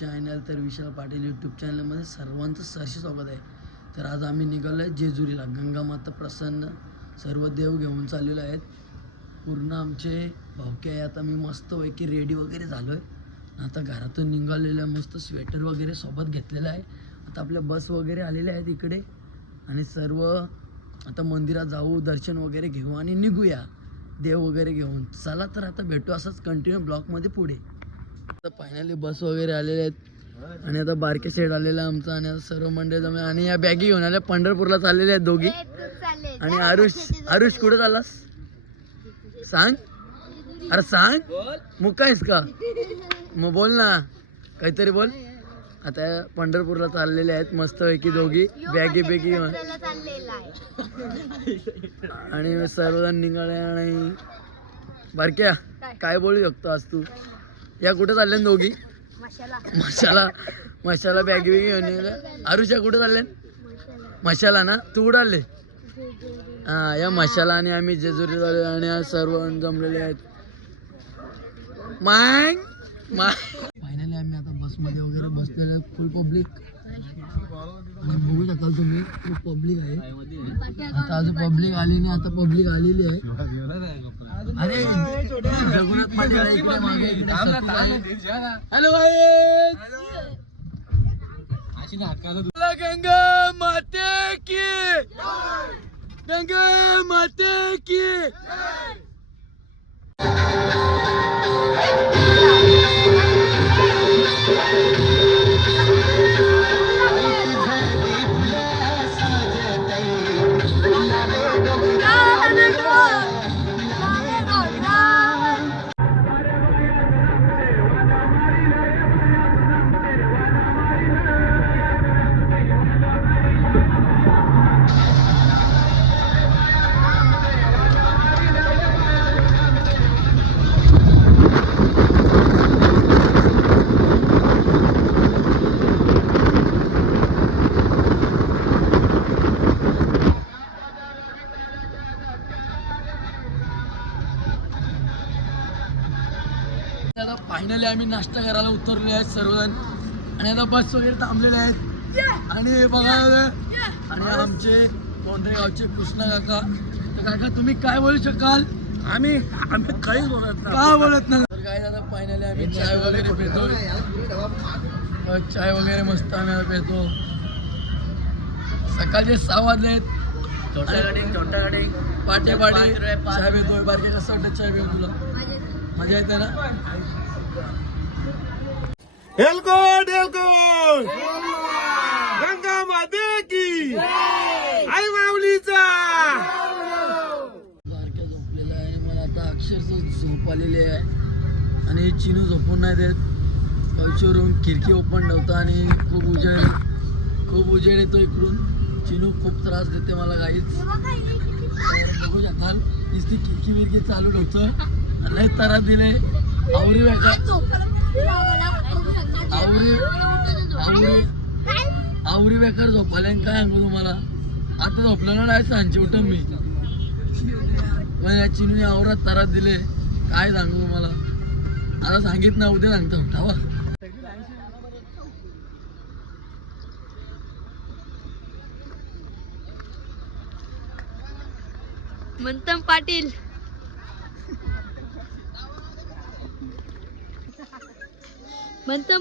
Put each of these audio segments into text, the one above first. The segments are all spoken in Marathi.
चॅनल. तर विशाल पाटील यूट्यूब चॅनलमध्ये सर्वांचं सहर्ष स्वागत आहे. तर आज आम्ही निघालो आहे जेजुरीला. गंगामाता प्रसन्न सर्व देव घेऊन चाललेलो आहेत. पूर्ण आमचे भावके आहे. आता मी मस्तपैकी रेडी वगैरे झालो आहे. आता घरातून निघालेलं आहे. मस्त स्वेटर वगैरे सोबत घेतलेलं आहे. आता आपल्या बस वगैरे आलेल्या आहेत इकडे आणि सर्व आता मंदिरात जाऊ, दर्शन वगैरे घेऊ आणि निघूया देव वगैरे घेऊन. चला तर आता भेटू असंच कंटिन्यू ब्लॉगमध्ये पुढे. आता फायनली बस वगैरे आलेले आहेत आणि आता बारके शेड आलेला आमचा आणि आता सर्व मंडळी जमा आणि या बॅगी घेऊन आल्या. पंढरपूरला चाललेले आहेत दोघी. आणि आरुष कुठे चाललास सांग. अरे सांग, मुका आहेस का? मग बोल ना, काहीतरी बोल. आता पंढरपूरला चाललेले आहेत मस्तपैकी दोघी बॅगी घेऊन आणि सर्वजण निघाले. आणि बारक्या काय बोलू शकतो आज तू? या कुठे चालल्या दोघी? मशाला बॅगी घेऊन. आरुषा कुठे चालल्या? मशाला ना. तू कुठं आले? हा, या मशाला आणि आम्ही जेजुरी झाले आणि सर्व जमलेले आहेत. फायनली आम्ही आता बसमध्ये वगैरे बसलेले आहेत. फुल पब्लिक आणि बघू शकाल तुम्ही, खूप पब्लिक आहे. आता अजून पब्लिक आली नाही, आता पब्लिक आलेली आहे. अरे जगन्नाथ पाटील आहे इकडे मागे. हॅलो गंगा माते की, गंगा माते की. फायनली आम्ही नाश्ता करायला उतरले आहेत सर्वजण आणि आता बस वगैरे थांबलेले आहेत. आणि बघा आणि आमचे कोणत्या गावचे कृष्णा काका. तर काका तुम्ही काय बोलू शकाल? आम्ही काहीच बोलत नाही. का बोलत नाही? तर काय आता फायनली आम्ही चाय वगैरे पितो. चाय वगैरे मस्त आम्ही पितो. सकाळचे 6 वाजले आहेत. पाटे चाय पितोय. बारके कसं वाटतं चाय पिऊन तुला? मजा येते ना? एलकोट गंगा माते की, आई माऊलीचा. बारक्या झोपलेला आहे आणि मला आता अक्षरशः झोप आलेली आहे. आणि चिनू झोपून नाही देत. पैशावरून खिडकी ओपन ठेवतं आणि खूप उजेड येतो इकडून. चिनू खूप त्रास देते मला गाईच. बघू शकाल नुसती खिडकी बिरकी चालू ठेवतं. लय त्रास दिले. आवरी बेकार झोपाले. काय सांगू तुम्हाला, आता झोपलं नाही सांची उठून मी. पण या चिनूने आवरात त्रास दिले. काय सांगू तुम्हाला, आता सांगित ना उद्या सांगतो उठावा. मंतम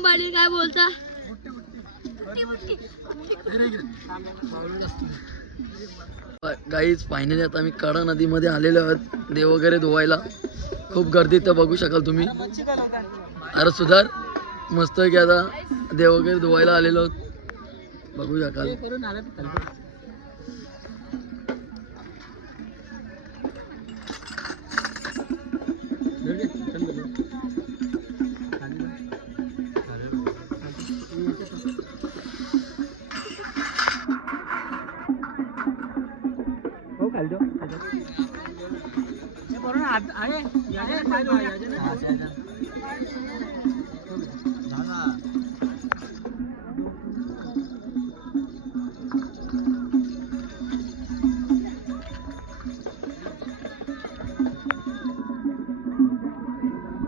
पाटील काय बोलता? गाईज फायनली आता आम्ही कडा नदीमध्ये आलेलो आहोत देव वगैरे धुवायला. खूप गर्दी तर बघू शकाल तुम्ही. अरे सुधार मस्त की आता देव वगैरे धुवायला आलेलो आहोत, बघू शकाल.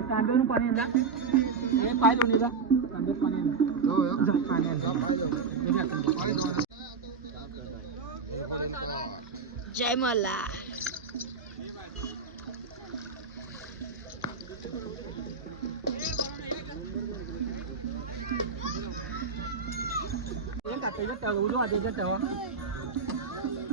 तांब्यावरून पाणी येणार, पाय दोन्हीला तांब्यात पाणी येणार. जय मला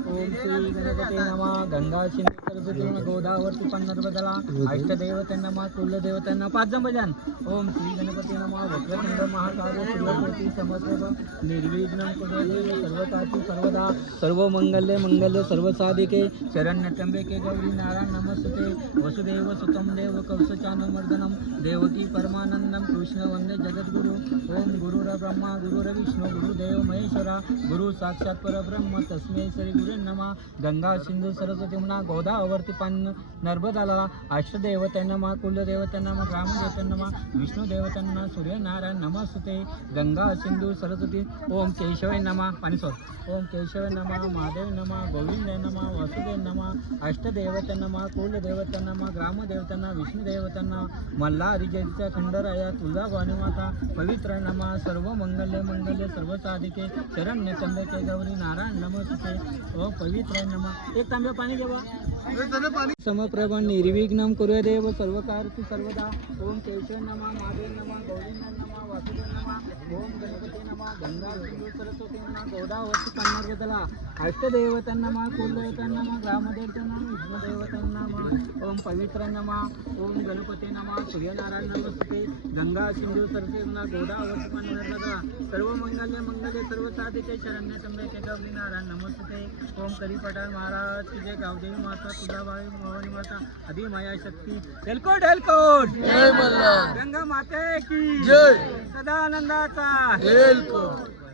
ओम श्री गणपती नमः गंगा सिंधू सरस्वती गोदावरी नर्मदा अष्टदेवते नमः कुलदेवते नमः 5 जण बजान ओम श्री गणपती नमः वक्रतुंड महाकाय सूर्यकोटि समप्रभ निर्विघ्नं कुरु सर्वकार्येषु सर्वदा सर्वमंगल्ये मंगल्ये सर्वसाधिके शरण्ये त्र्यंबके गौरी नारायण नमस्ते वसुदेव सुतं देव कंसचानूरमर्दनं देवकी परमानंदं कृष्ण वंदे जगद्गुरु ओम गुरुर्ब्रह्मा गुरुर्विष्णु गुरुदेव महेश्वरा गुरु साक्षात् परब्रह्म तस्मै श्री गुरु नमः गंगा सिंधू सरस्वती म्हणा गोदावरी नर्मदाला अष्टदेवते नमः कुलदेवते नमः ग्रामदेवते नमः विष्णुदेवते नमः सूर्यनारायण नमस्ते गंगा सिंधू सरस्वती ओम केशवाय नमः पाणी सोड ओम केशवाय नमः महादेव नमः गोविंद नमः वासुदेव नमः अष्टदेवते नमः कुलदेवते नमः ग्रामदेवते नमः विष्णुदेवते नमः मल्हारी जयचा खंडराया तुळजाभवानी माता पवित्र नमः सर्व मंगल्ये मंगल्ये सर्व साधिके शरण्य त्र्यंबके गौरी नारायण नमस्ते ओ पवित्र नमः एक तांब्या पाणी देवा समप्रभ निर्विघ्नं कुरु देव सर्व कार्य सर्वदा ओम केशव नमः महादेव नमः गोविंद नमः वासुदेव नमः ओम गणपती नमः गंगा सिंधू सरस्वती नमः गोदावरी नर्मदा अष्टदेवते नमः कुलदेवते नमः ग्रामदेवते नमः विष्णुदेवते नमः ओम पवित्र नमः ओम गणपती नमः सूर्यनारायण नमस्ते गंगा सिंधू सरस्वती नमः गोदावरी नर्मदा सर्व मंगल्ये मंगल्ये सर्व साधिके शरण्य त्र्यंबके गौरी नारायण नमस्ते ओम करीपठार महाराज की जय गावदेवी माता तुळजाबाई भवानी माता आदि माया शक्ती हेलकोट हेलकोट जय मल्हार गंगा माते की जय सदा आनंदाचा हेलकोट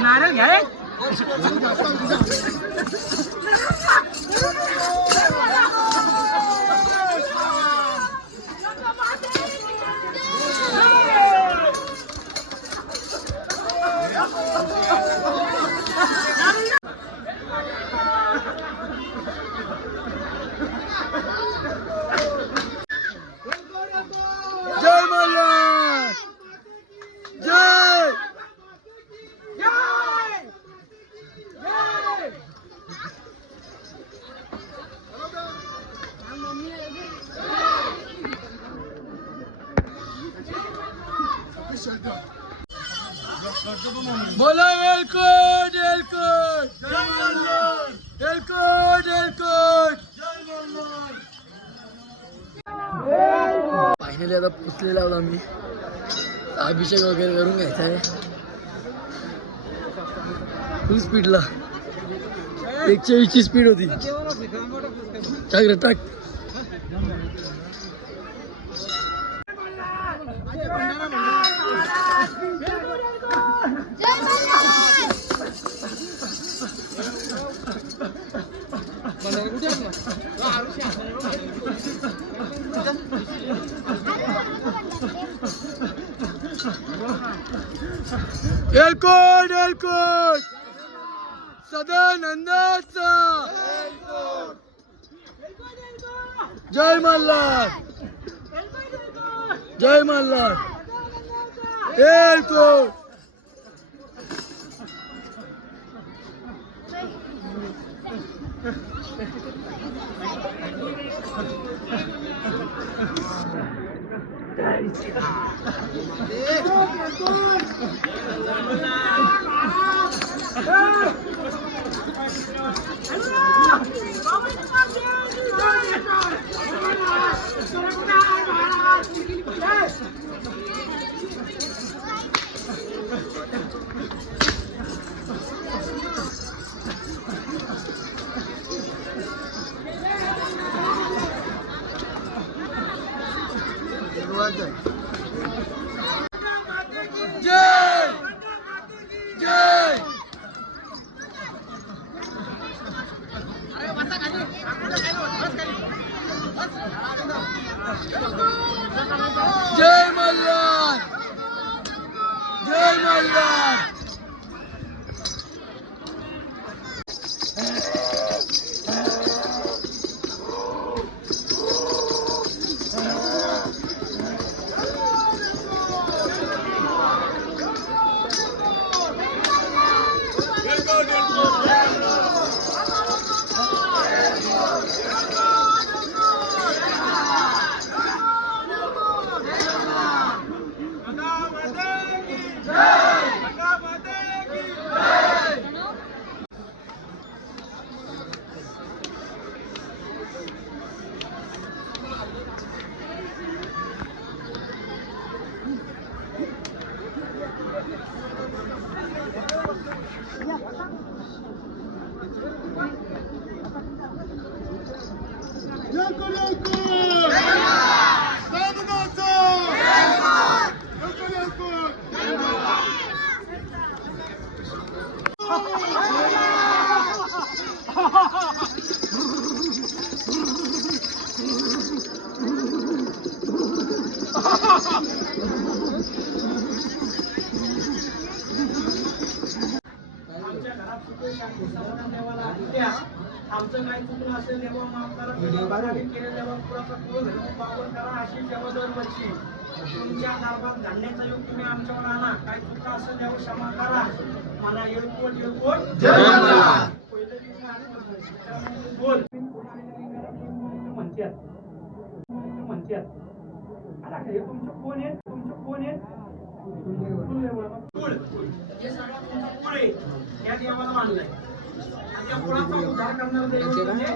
नारळ घ्या जय मल्हार जय बोला हेलकोट हेलकोट हेलकोट हेलकोट फायनली आता पोचलेला आहोत आम्ही अभिषेक वगैरे करून घ्यायचा आहे फुल स्पीडला 120 ची स्पीड होती टाक रे टाक हेलकोट हेलकोट सदानंदाचा जय मल्हार जय मल्हार हेलकोट जय जय जय मल्हार जय मल्हार आमचं काही चुकलं असेल तेव्हा माफ करा, केलं तेव्हा पुराचा पूर्ण पावन करा, अशी सेवा दरवर्षी तुमच्या दरबार घालण्याचा योग तुम्ही आमच्यावर आणा. काही चुका असेल तेव्हा क्षमा करा. मला येळकोट बोल म्हणतात आता हे तुमचं कोण आहे, तुमचं कोण आहे, हे सगळं तुमचं कुळ आहे. त्या देवाला मानलंय. त्या कुळाचा उद्धार करणारा देव म्हणजे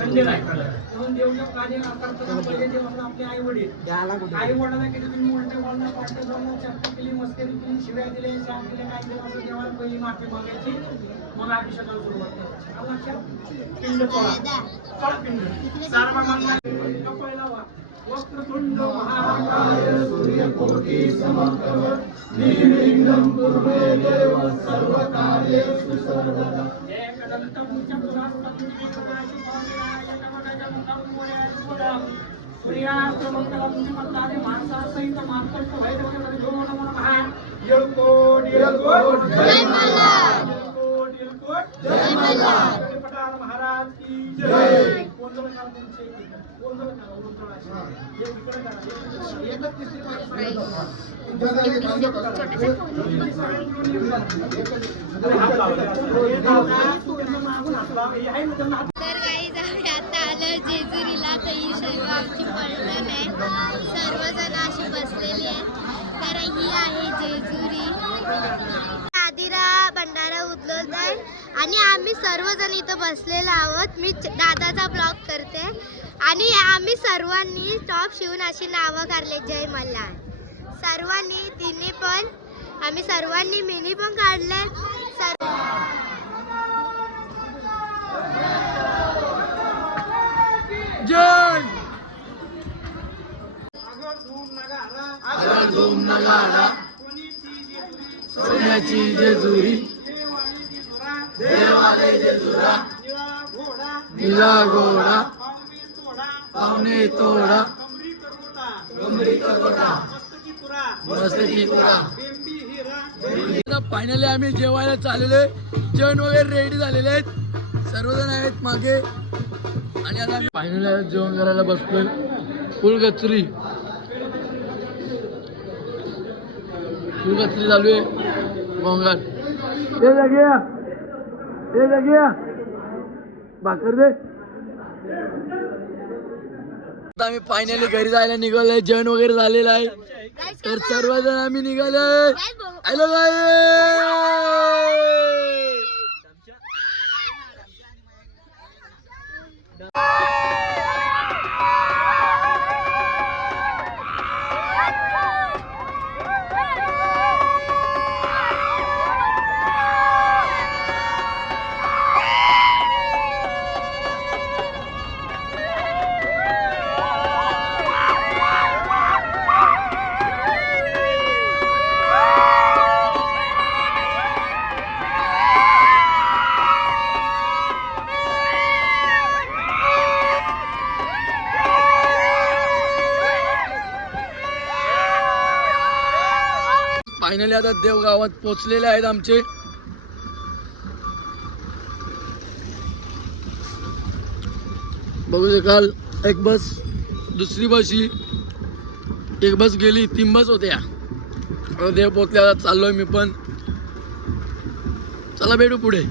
खंडेर आहे. म्हणून देवदेव कार्य करताना पहिले देव आपले आई वडील, आई वडिलांना किती तुम्ही उलटे बोलणं, पालटे बोलणं, चर्चा केली, मस्करी केली, शिव्या दिले, शाप दिले, काय केलं असं देवाला पहिली माफी मागायची, मग अभिषेकाला सुरुवात करायची. आलं लक्षात? पिंड तोडा पिंड सारवा मानला पहिला वा वक्रतुंड महाकाय सूर्यकोटी समप्रभ निर्विघ्नं कुरु देव सर्वकार्येषु सर्वदा. महाराज की जय. तर गाईज आम्ही आता आलो जेजुरीला. तर ही सर्व आमची पलटण आहे, सर्वजण अशी बसलेली आहेत. तर ही आहे जेजुरी. आदिरा भंडारा उचलत आहे आणि आम्ही सर्वजण इथं बसलेलो आहोत. मी दादाचा ब्लॉग करते आणि आम्ही सर्वांनी टॉप शिवून अशी नावं काढले जय मल्हार. सर्वांनी तिने पण आम्ही सर्वांनी मिनी पण काढले. जय धूम नगारा सोन्याची जेजुरी देवाले जेजुरा निळा घोडा पावणे तोडा कमरी करोटा मस्तकी पुरा. फायनली आम्ही जेवायला चाललेलो. जेवण वगैरे रेडी झालेले आहेत, सर्वजण आहेत मागे. आणि आता फायनली जेवण करायला बसलोय. फुल कचरी चालू आहे. गोंगाट भाकर दे. आता आम्ही फायनली घरी जायला निघालोय. जेवण वगैरे झालेलं आहे. तर सर्वजण आम्ही निघालोय. हॅलो गाईस. फायनली आता देव गावात पोचलेले आहेत आमचे. बघू शकाल एक बस, दुसरी बस ही, एक बस गेली, 3 बस होत्या. आता देव पोचल्या, चाललोय मी पण. चला भेटू पुढे.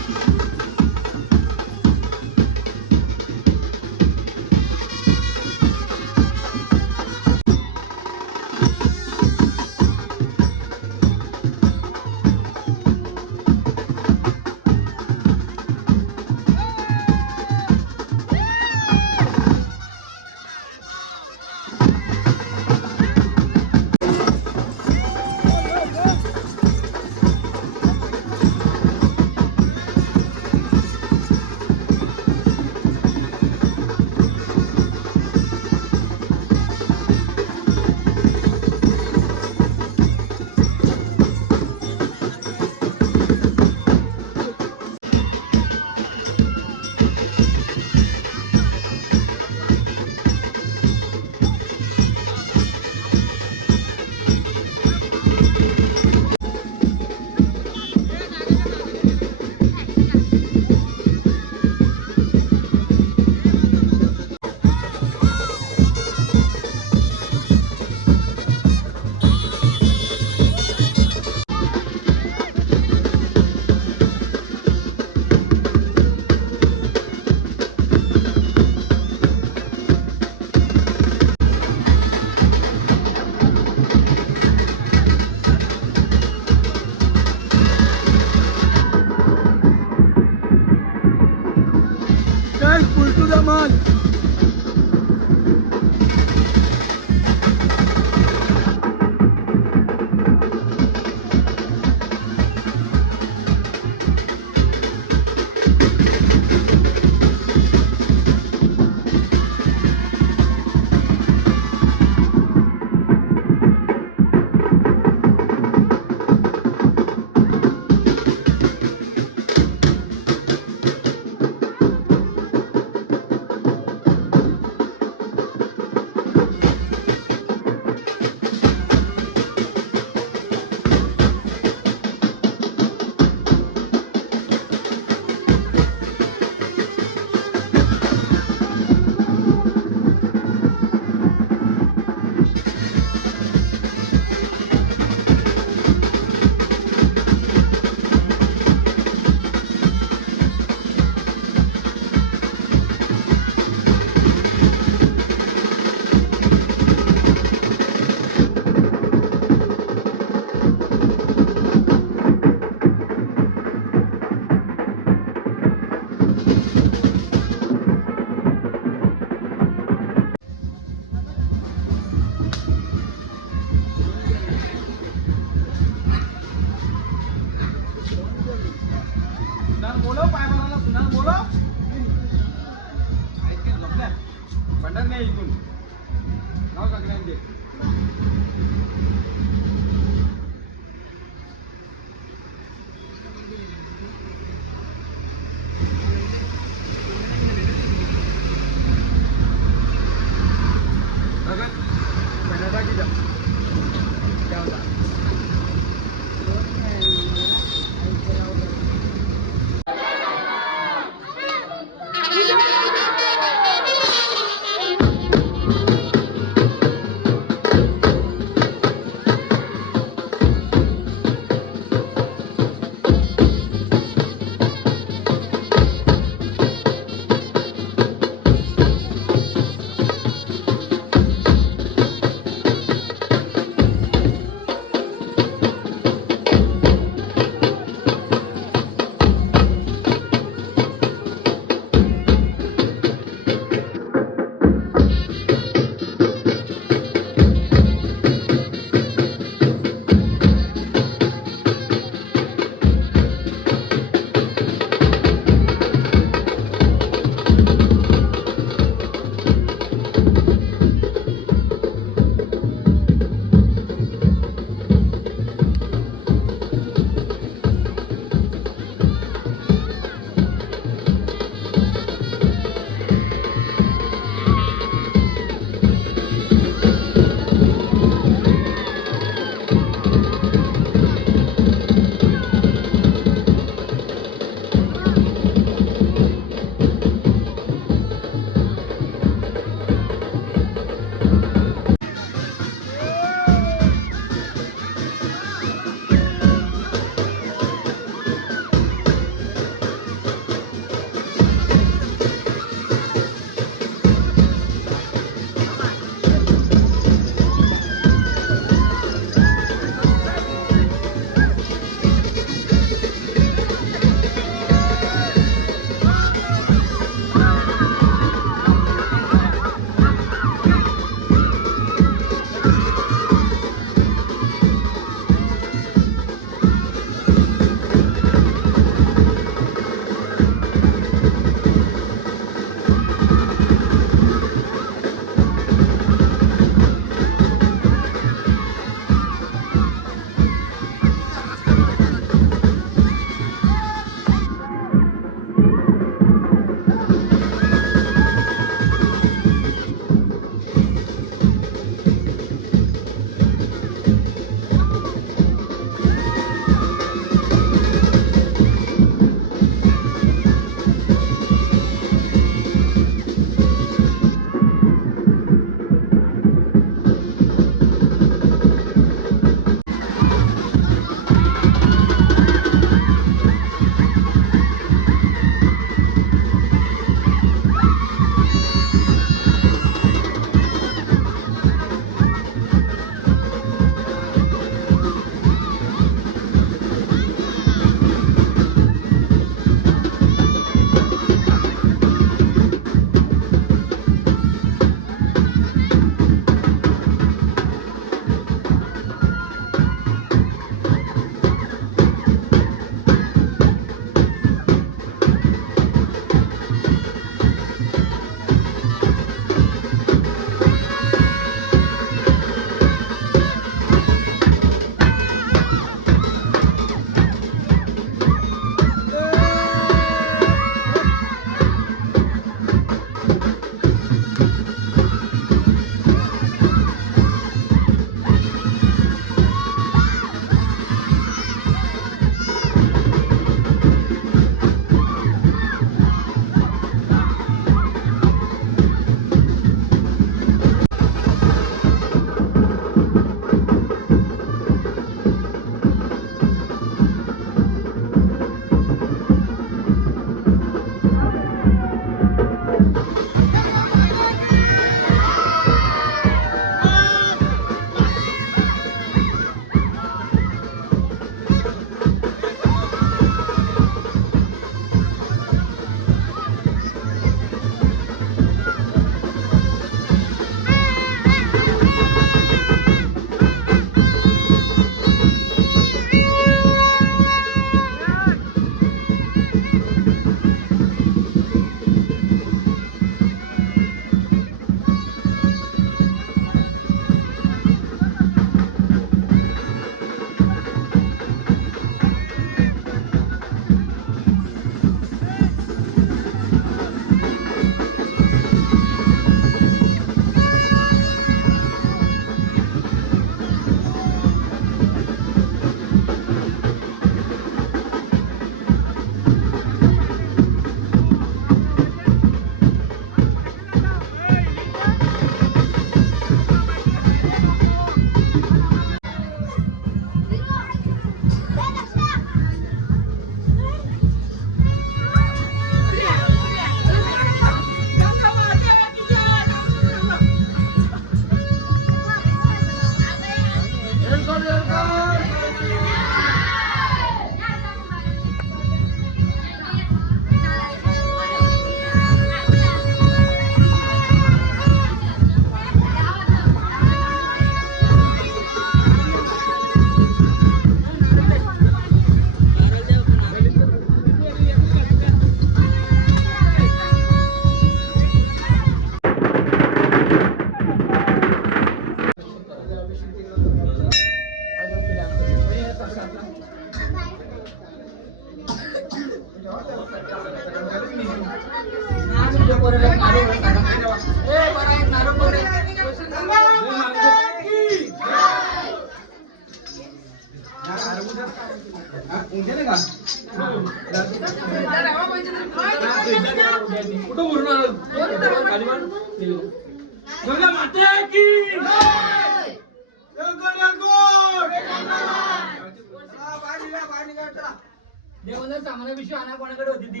देवाला सामान विषय आणा कोणाकडे होती ती